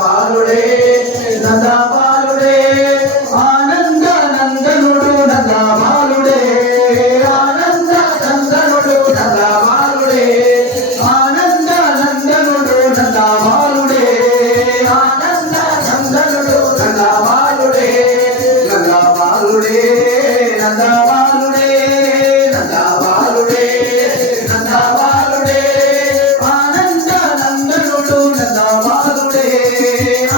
బాలుడే నందబాలుడే ఆనంద నందనుడు నందబాలుడే ఆనంద నందనుడు నందబాలుడే ఆనంద నందనుడు నందబాలుడే ఆనంద నందనుడు నందబాలుడే నందబాలుడే నందబాలుడే నందబాలుడే నందబాలుడే ఆనంద నందనుడు నందబాలుడే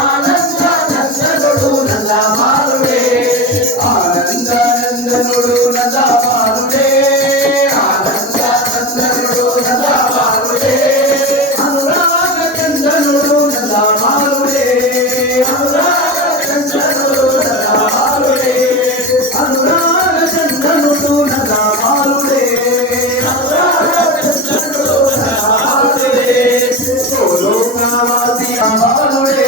ఆనంద నందనుడు నందబాలుడే ఆనంద నందనుడు నందబాలుడే ఆనంద నందనుడు నందబాలుడే అనురాగ చందనుడు నందబాలుడే అనురాగ చందనుడు నందబాలుడే అనురాగ చందనుడు నందబాలుడే అనురాగ చందనుడు నందబాలుడే సోలోకావాసి బాలుడే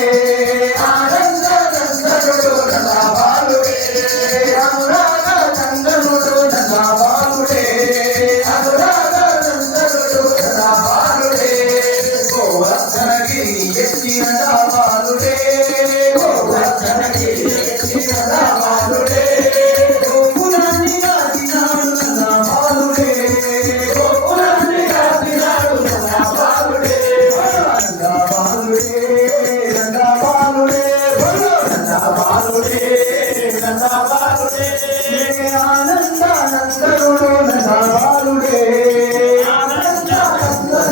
ఆనంద నందనుడు నందబాలుడే అనురాగ చందనుడు నందబాలుడే అనురాగ చందనుడు నందబాలుడే గోవర్ధనగిరి ఎత్తి నందబాలుడే గోవర్ధనగిరి ఎత్తి నందబాలుడే గోకులాన్ని రాసినాడు నందబాలుడే గోకులాన్ని రాసినాడు నందబాలుడే నందబాలుడే నందబాలుడే నందబాలుడే నందబాలుడే ఆనంద నందనుడు నందబాలుడే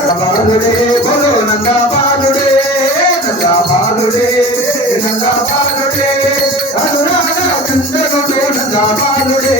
నందబాలుడే బోలో నందబాలుడే నందబాలుడే నందబాలుడే అనురాగ చందనుడు నందబాలుడే